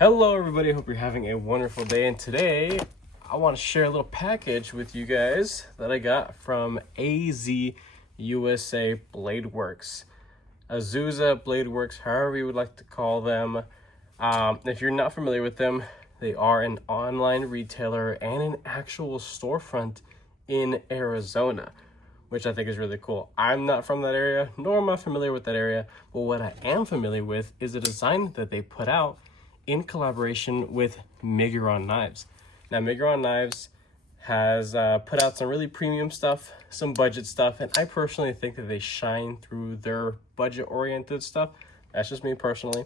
Hello everybody, hope you're having a wonderful day, and today I want to share a little package with you guys that I got from AZ USA Blade Works. Azusa Blade Works, however you would like to call them. If you're not familiar with them, they are an online retailer and an actual storefront in Arizona, which I think is really cool. I'm not from that area, nor am I familiar with that area, but what I am familiar with is the design that they put out in collaboration with Miguron Knives. Now, Miguron Knives has put out some really premium stuff, some budget stuff, and I personally think that they shine through their budget-oriented stuff. That's just me personally.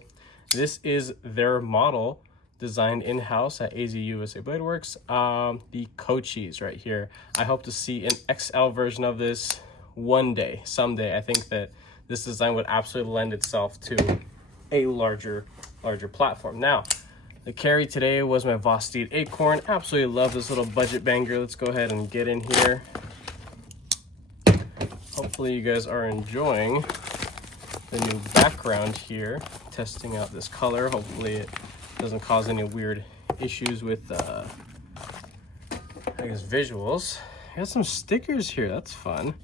This is their model designed in-house at AZ USA Blade Works, the Cochise right here. I hope to see an XL version of this one day, someday. I think that this design would absolutely lend itself to a larger platform. Now, the carry today was my Vosteed Acorn. Absolutely love this little budget banger. Let's go ahead and get in here. Hopefully you guys are enjoying the new background here, testing out this color. Hopefully it doesn't cause any weird issues with I guess visuals. I got some stickers here, that's fun.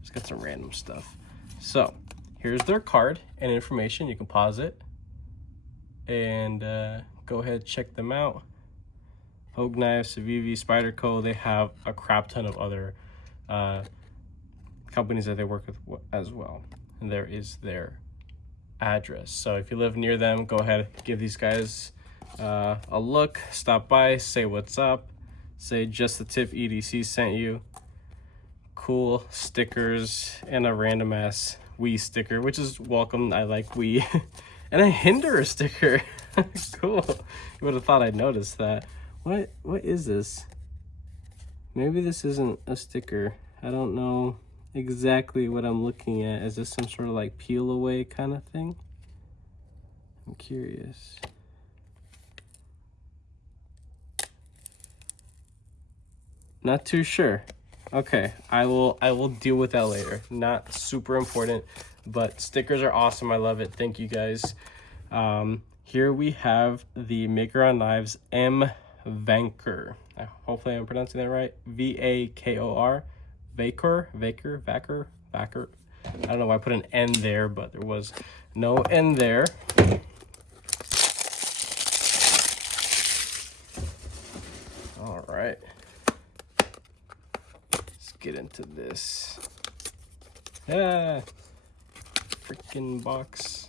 Just got some random stuff. So here's their card and information. You can pause it and go ahead, check them out. Hogue Knives, Civivi, Spyderco, they have a crap ton of other companies that they work with as well. And there is their address. So if you live near them, go ahead, give these guys a look, stop by, say what's up, say Just the Tip EDC sent you. Cool stickers and a random ass Wii sticker, which is welcome. I like Wii. And a Hinderer sticker. Cool. You would have thought I'd noticed that. What is this? Maybe this isn't a sticker. I don't know exactly what I'm looking at. Is this some sort of like peel away kind of thing? I'm curious. Not too sure. Okay, I will deal with that later. Not super important, but stickers are awesome. I love it. Thank you guys. Here we have the Miguron Knives M Vankor. Hopefully I'm pronouncing that right. V-A-K-O-R. Vaker. I don't know why I put an N there, but there was no N there. All right. Let's get into this. Yeah. Freaking box.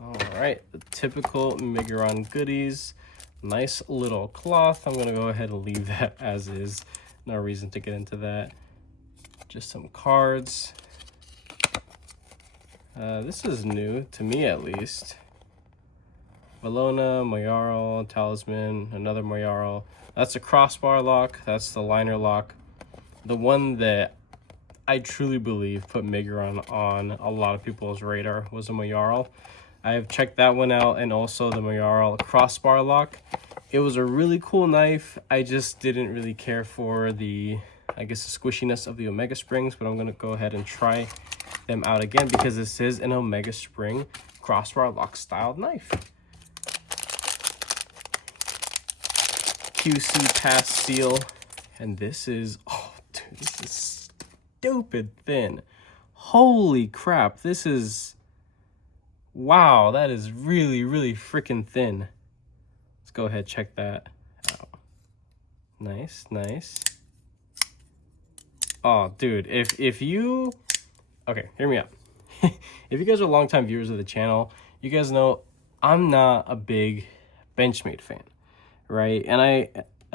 All right, the typical Miguron goodies. Nice little cloth. I'm gonna go ahead and leave that as is. No reason to get into that. Just some cards. This is new, to me at least. Valona, Moyarl, Talisman, another Moyarl. That's a crossbar lock, that's the liner lock. The one that I truly believe put Miguron on a lot of people's radar was a Moyarl. I have checked that one out, and also the Moyarl crossbar lock. It was a really cool knife. I just didn't really care for the, I guess, the squishiness of the Omega Springs, but I'm gonna go ahead and try them out again because this is an Omega Spring crossbar lock styled knife. QC pass seal, and this is, oh dude, this is stupid thin. Holy crap, this is, wow, that is really, really freaking thin. Let's go ahead, check that out. Nice, nice. Oh, dude, if you, okay, hear me out. If you guys are longtime viewers of the channel, you guys know I'm not a big Benchmade fan, right? And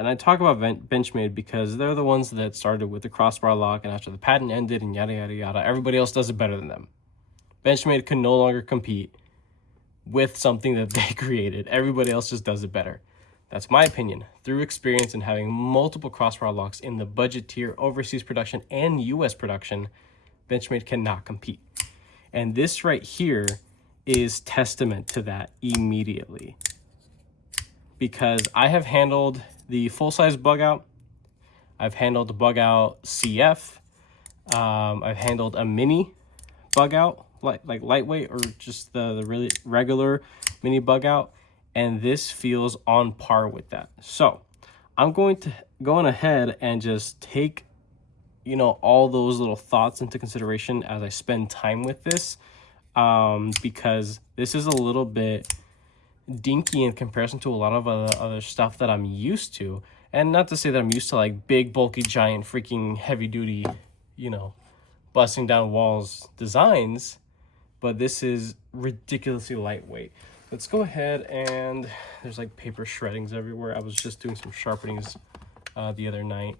I talk about Benchmade because they're the ones that started with the crossbar lock, and after the patent ended and yada, yada, yada, everybody else does it better than them. Benchmade can no longer compete with something that they created. Everybody else just does it better. That's my opinion. Through experience and having multiple crossbar locks in the budget tier, overseas production, and US production, Benchmade cannot compete. And this right here is testament to that immediately. Because I have handled the full-size bug out. I've handled the bug out CF. I've handled a mini bug out lightweight or just the really regular mini bug out, and this feels on par with that. So I'm going ahead and just take, you know, all those little thoughts into consideration as I spend time with this, because this is a little bit dinky in comparison to a lot of other stuff that I'm used to. And not to say that I'm used to like big, bulky, giant, freaking heavy duty, you know, busting down walls designs, but this is ridiculously lightweight. Let's go ahead, and there's like paper shreddings everywhere. I was just doing some sharpenings the other night.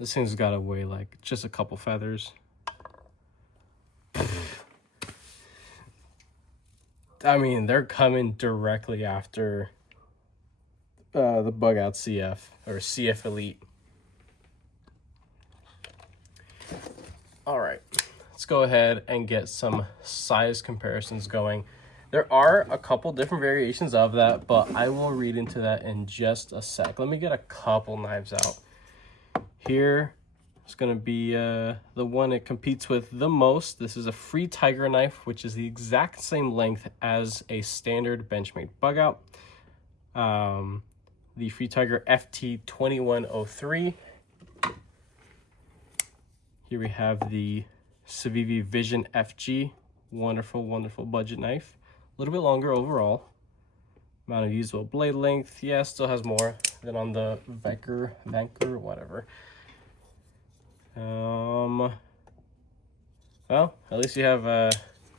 This thing's got to weigh like just a couple feathers. I mean, they're coming directly after the Bug Out CF or CF Elite. All right, let's go ahead and get some size comparisons going. There are a couple different variations of that, but I will read into that in just a sec. Let me get a couple knives out. Here is going to be the one it competes with the most. This is a Free Tiger knife, which is the exact same length as a standard Benchmade Bug Out. The Free Tiger FT2103. Here we have the Civivi Vision FG. Wonderful, wonderful budget knife. A little bit longer overall. Amount of usable blade length. Yeah, still has more than on the Vanker, whatever. Well, at least you have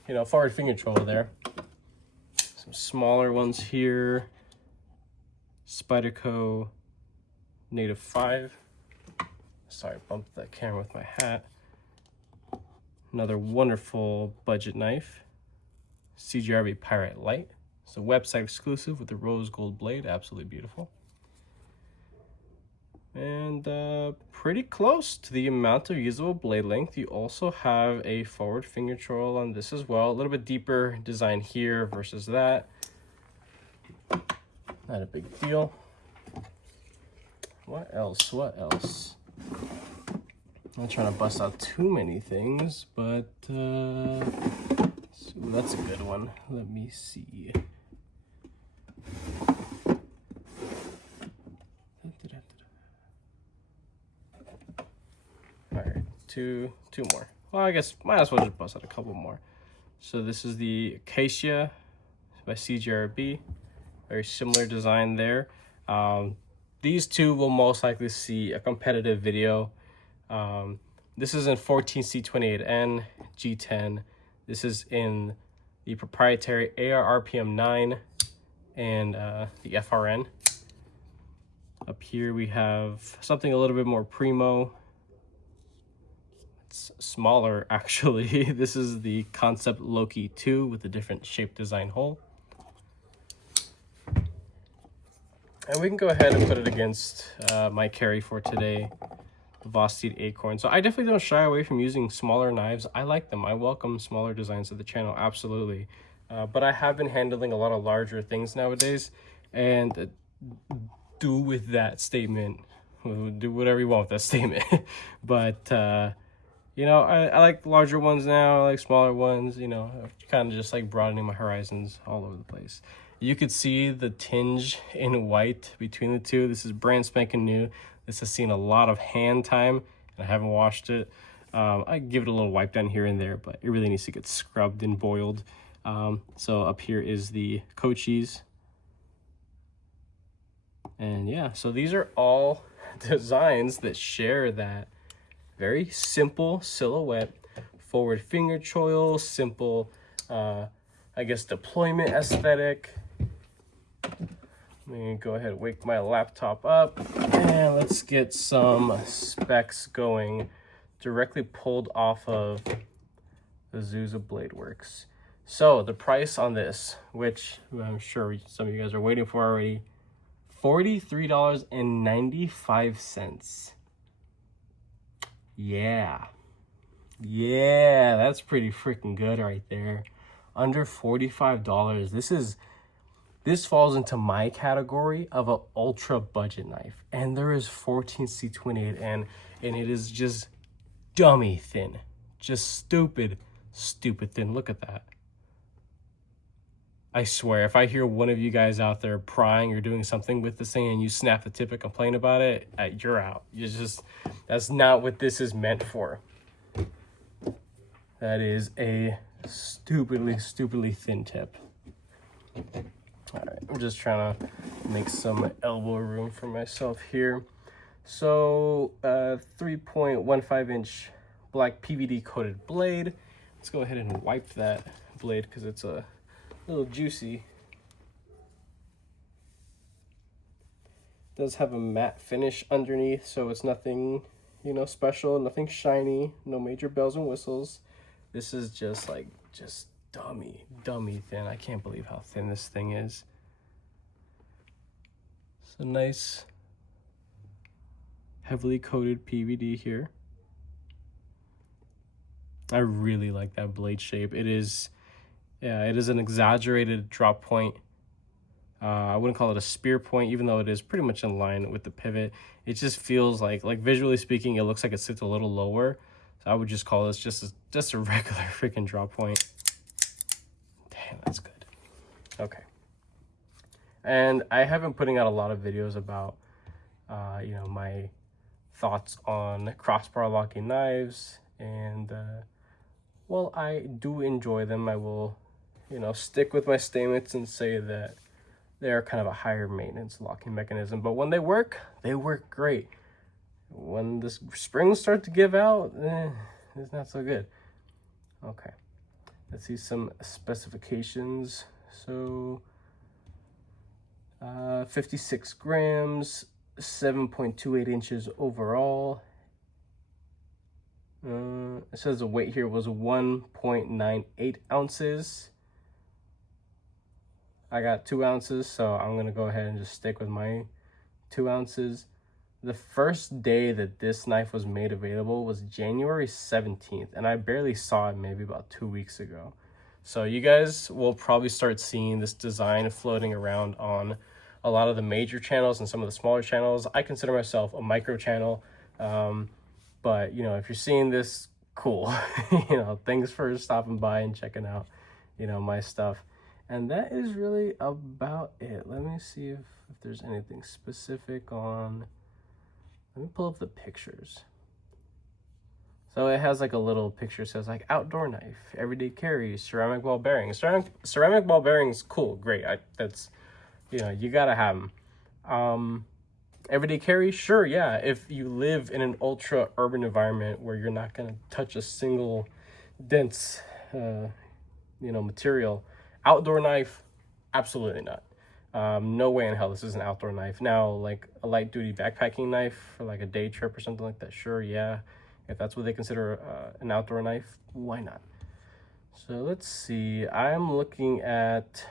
you know, forward finger control there. Some smaller ones here. Spyderco Native 5. Sorry, bumped that camera with my hat. Another wonderful budget knife. CGRB Pyrite Light. It's a website exclusive with the rose gold blade. Absolutely beautiful. And pretty close to the amount of usable blade length. You also have a forward finger control on this as well. A little bit deeper design here versus that. Not a big deal. What else? What else? I'm not trying to bust out too many things, but so that's a good one. Let me see. All right, two more. Well, I guess might as well just bust out a couple more. So this is the Acacia by CGRB. Very similar design there. These two will most likely see a competitive video. This is in 14C28N G10. This is in the proprietary AR RPM 9 and the FRN. Up here we have something a little bit more primo. It's smaller actually. This is the Concept Loki 2 with a different shape design hole. And we can go ahead and put it against my carry for today, Vosteed Acorn. So I definitely don't shy away from using smaller knives. I like them. I welcome smaller designs to the channel, absolutely. But I have been handling a lot of larger things nowadays. And do with that statement, do whatever you want with that statement. But, you know, I like larger ones now. I like smaller ones, you know, kind of just like broadening my horizons all over the place. You could see the tinge in white between the two. This is brand spanking new. This has seen a lot of hand time, and I haven't washed it. I give it a little wipe down here and there, but it really needs to get scrubbed and boiled. So up here is the Cochise. And yeah, so these are all designs that share that very simple silhouette, forward finger choil, simple, I guess, deployment aesthetic. Let me go ahead and wake my laptop up and let's get some specs going directly pulled off of Azusa BladeWorks. So the price on this, which I'm sure some of you guys are waiting for already, $43.95. Yeah, that's pretty freaking good right there. Under $45. This falls into my category of an ultra budget knife, and there is 14C28N, and it is just dummy thin, just stupid stupid thin. Look at that. I swear, if I hear one of you guys out there prying or doing something with this thing and you snap the tip and complain about it, you're out. That's not what this is meant for. That is a stupidly thin tip. All right, I'm just trying to make some elbow room for myself here. So 3.15 inch black PVD coated blade. Let's go ahead and wipe that blade because it's a little juicy. It does have a matte finish underneath, so it's nothing, you know, special, nothing shiny, no major bells and whistles. This is just dummy thin. I can't believe how thin this thing is. It's a nice heavily coated PVD here. I really like that blade shape. It is an exaggerated drop point. I wouldn't call it a spear point, even though it is pretty much in line with the pivot. It just feels like visually speaking, it looks like it sits a little lower. So I would just call this just a regular freaking drop point. Damn, that's good. Okay. And I have been putting out a lot of videos about, you know, my thoughts on crossbar locking knives, and well, I do enjoy them. I will, you know, stick with my statements and say that they're kind of a higher maintenance locking mechanism, but when they work great. When the springs start to give out, it's not so good. Okay, let's see some specifications. So 56 grams, 7.28 inches overall. It says the weight here was 1.98 ounces. I got 2 ounces, so I'm gonna go ahead and just stick with my 2 ounces. The first day that this knife was made available was January 17th, and I barely saw it maybe about 2 weeks ago. So you guys will probably start seeing this design floating around on a lot of the major channels and some of the smaller channels. I consider myself a micro channel, but you know, if you're seeing this, cool. You know, thanks for stopping by and checking out, you know, my stuff. And that is really about it. Let me see if there's anything specific on, let me pull up the pictures. So it has like a little picture, says like outdoor knife, everyday carry, ceramic ball bearings. Ceramic ball bearings, cool, great. That's, you know, you gotta have them. Everyday carry, sure, yeah. If you live in an ultra urban environment where you're not gonna touch a single dense, you know, material. Outdoor knife, absolutely not. No way in hell this is an outdoor knife. Now, like a light duty backpacking knife for like a day trip or something like that, sure, yeah. If that's what they consider an outdoor knife, why not? So let's see, I'm looking at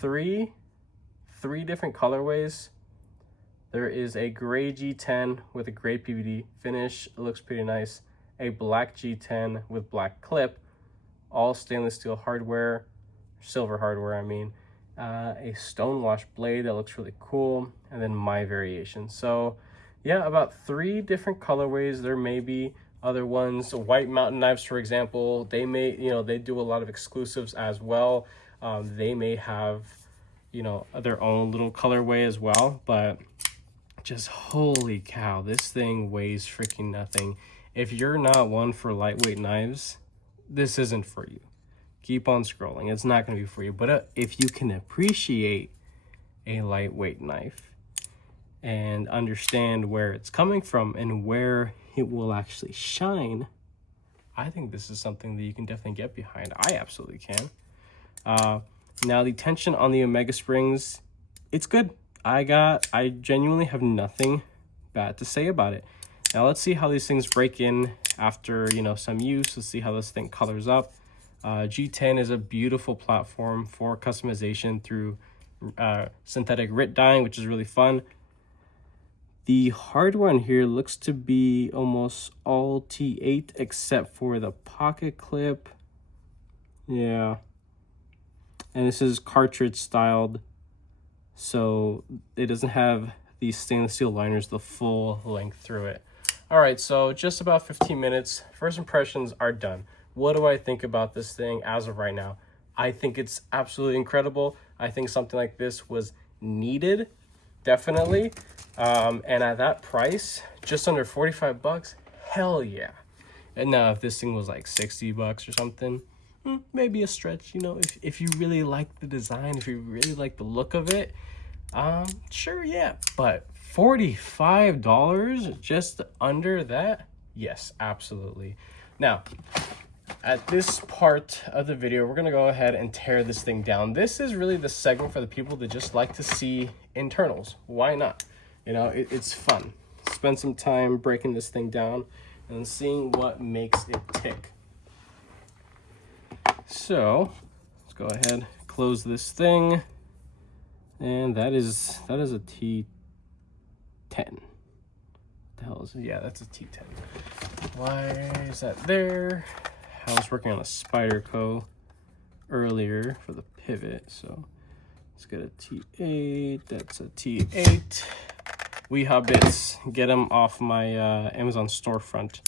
three different colorways. There is a gray G10 with a gray PVD finish. It looks pretty nice. A black G10 with black clip, all stainless steel hardware, silver hardware, I mean. A stonewash blade that looks really cool, and then my variation. So yeah, about 3 different colorways. There may be other ones. White Mountain Knives, for example, they may, you know, they do a lot of exclusives as well. They may have, you know, their own little colorway as well, but just holy cow, this thing weighs freaking nothing. If you're not one for lightweight knives, this isn't for you. Keep on scrolling. It's not going to be for you. But if you can appreciate a lightweight knife and understand where it's coming from and where it will actually shine, I think this is something that you can definitely get behind. I absolutely can. Now, the tension on the Omega springs, it's good. I genuinely have nothing bad to say about it. Now, let's see how these things break in after, you know, some use. Let's see how this thing colors up. G10 is a beautiful platform for customization through synthetic RIT dyeing, which is really fun. The hardware on here looks to be almost all T8 except for the pocket clip. Yeah. And this is cartridge styled, so it doesn't have these stainless steel liners the full length through it. All right, so just about 15 minutes. First impressions are done. What do I think about this thing as of right now? I think it's absolutely incredible. I think something like this was needed, definitely. And at that price, just under 45 bucks, hell yeah. And now if this thing was like 60 bucks or something, maybe a stretch, you know, if you really like the design, if you really like the look of it, sure, yeah. But $45 just under that? Yes, absolutely. Now, at this part of the video, we're gonna go ahead and tear this thing down. This is really the segment for the people that just like to see internals. Why not? You know, it's fun. Spend some time breaking this thing down and seeing what makes it tick. So let's go ahead, close this thing. And that is a T10. What the hell is it? Yeah, that's a T10. Why is that there? I was working on a Spyderco earlier for the pivot, so let's get a T8. That's a T8. Weehaw bits, get them off my Amazon storefront.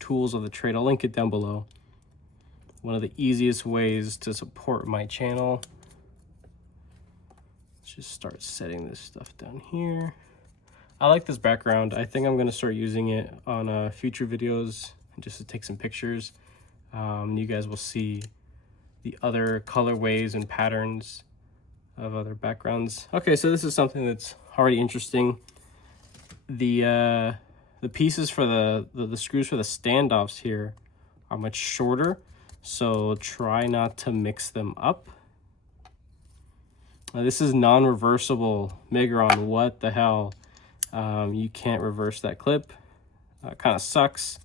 Tools of the trade. I'll link it down below. One of the easiest ways to support my channel. Let's just start setting this stuff down here. I like this background. I think I'm going to start using it on future videos just to take some pictures. You guys will see the other colorways and patterns of other backgrounds. Okay, so this is something that's already interesting. The pieces for the screws for the standoffs here are much shorter, so try not to mix them up. This is non-reversible Migron. What the hell? You can't reverse that clip. Kind of sucks,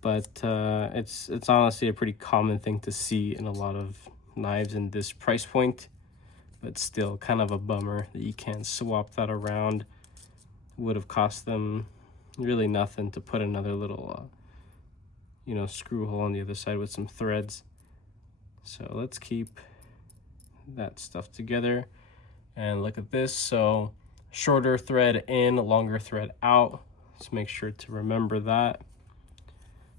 but it's honestly a pretty common thing to see in a lot of knives in this price point, but still kind of a bummer that you can't swap that around. Would have cost them really nothing to put another little you know, screw hole on the other side with some threads. So let's keep that stuff together and look at this. So shorter thread in, longer thread out. Let's make sure to remember that.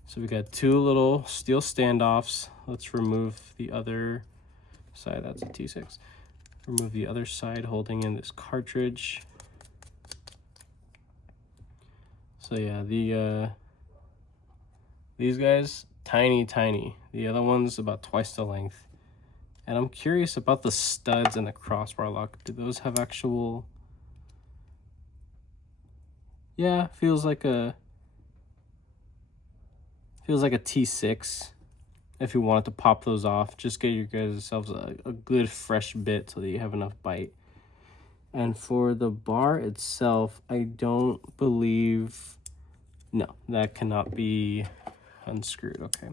So we got two little steel standoffs. Let's remove the other side. That's a T6. Remove the other side holding in this cartridge. So yeah, these guys, tiny. The other one's about twice the length. And I'm curious about the studs and the crossbar lock. Do those have actual... Yeah, feels like a T6. If you wanted to pop those off, just get your guys yourselves a good fresh bit so that you have enough bite. And for the bar itself, I don't believe... No, that cannot be unscrewed. Okay.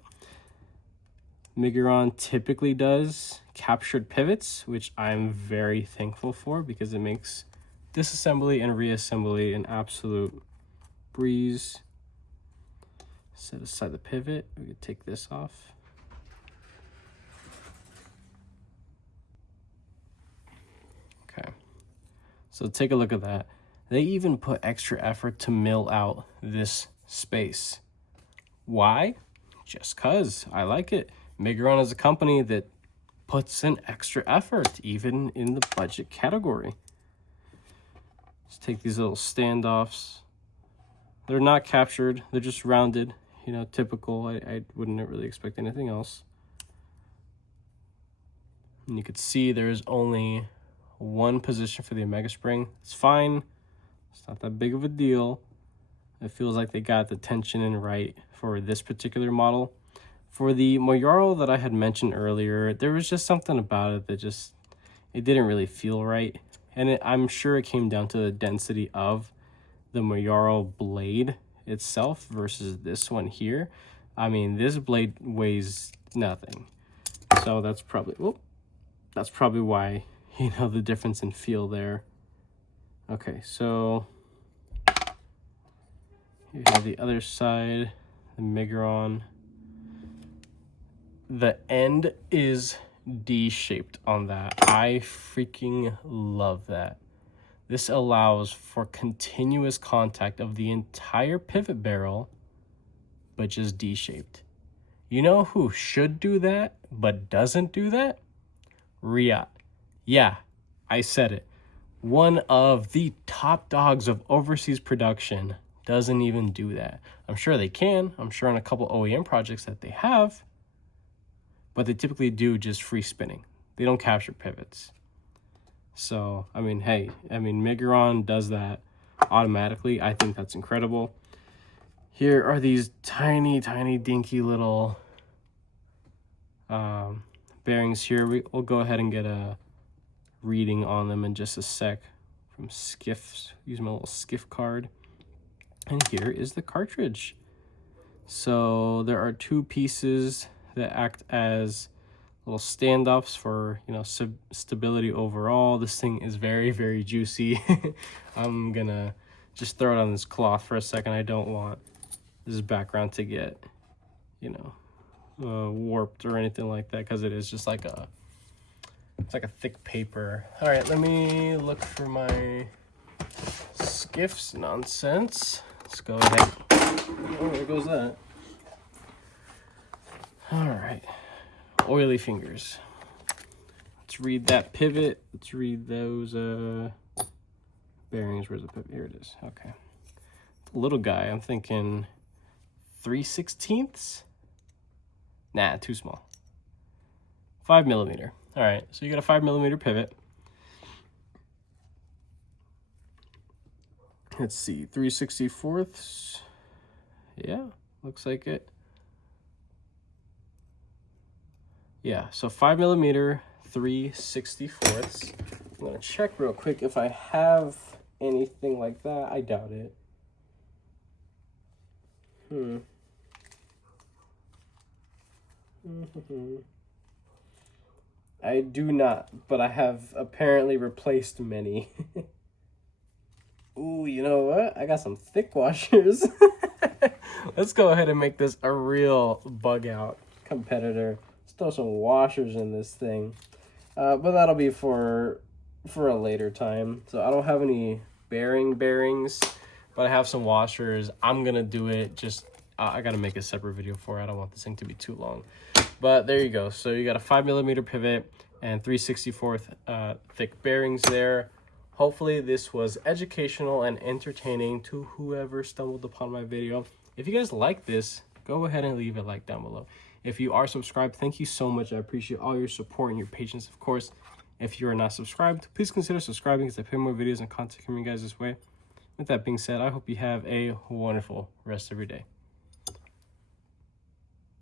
Migron typically does captured pivots, which I'm very thankful for because it makes disassembly and reassembly an absolute breeze. Set aside the pivot. We could take this off. Okay. So take a look at that. They even put extra effort to mill out this space. Why? Just cause I like it. Migron is a company that puts in extra effort, even in the budget category. Let's take these little standoffs. They're not captured, they're just rounded, you know, typical. I wouldn't really expect anything else. And you could see there's only one position for the Omega spring. It's fine. It's not that big of a deal. It feels like they got the tension in right for this particular model. For the Moyaro that I had mentioned earlier, there was just something about it that just, it didn't really feel right. And I'm sure it came down to the density of the Moyaro blade itself versus this one here. I mean, this blade weighs nothing. So that's probably why, you know, the difference in feel there. Okay, so you have the other side, the Migron. The end is D-shaped on that. I freaking love that. This allows for continuous contact of the entire pivot barrel, but just D-shaped. You know who should do that but doesn't do that? Riyadh. Yeah, I said it. One of the top dogs of overseas production doesn't even do that. I'm sure they can. I'm sure on a couple OEM projects that they have, but they typically do just free spinning. They don't capture pivots. So, I mean, hey, Miguron does that automatically. I think that's incredible. Here are these tiny, tiny, dinky little bearings here. We'll go ahead and get a reading on them in just a sec from Skiffs. Use my little Skiff card. And here is the cartridge. So there are two pieces that act as little standoffs for, you know, stability overall. This thing is very, very juicy. I'm gonna just throw it on this cloth for a second. I don't want this background to get, you know, warped or anything like that, because it is just like it's like a thick paper. All right, let me look for my Skiffs nonsense. Let's go ahead. Oh, there goes that. All right, oily fingers. Let's read that pivot. Let's read those bearings. Where's the pivot? Here it is. Okay. The little guy, I'm thinking 3/16. Nah, too small. 5 millimeter. All right, so you got a 5 millimeter pivot. Let's see, 3/64. Yeah, looks like it. Yeah, so 5 millimeter, 3/64. I'm gonna check real quick if I have anything like that. I doubt it. I do not, but I have apparently replaced many. Ooh, you know what? I got some thick washers. Let's go ahead and make this a real bug out competitor. Let's throw some washers in this thing. But that'll be for a later time. So I don't have any bearings, but I have some washers. I'm gonna do it. Just I gotta make a separate video for it. I don't want this thing to be too long. But there you go. So you got a 5 millimeter pivot and 3/64 thick bearings there. Hopefully this was educational and entertaining to whoever stumbled upon my video. If you guys like this, go ahead and leave a like down below. If you are subscribed, thank you so much. I appreciate all your support and your patience, of course. If you are not subscribed, please consider subscribing, because I put more videos and content coming you guys this way. With that being said, I hope you have a wonderful rest of your day.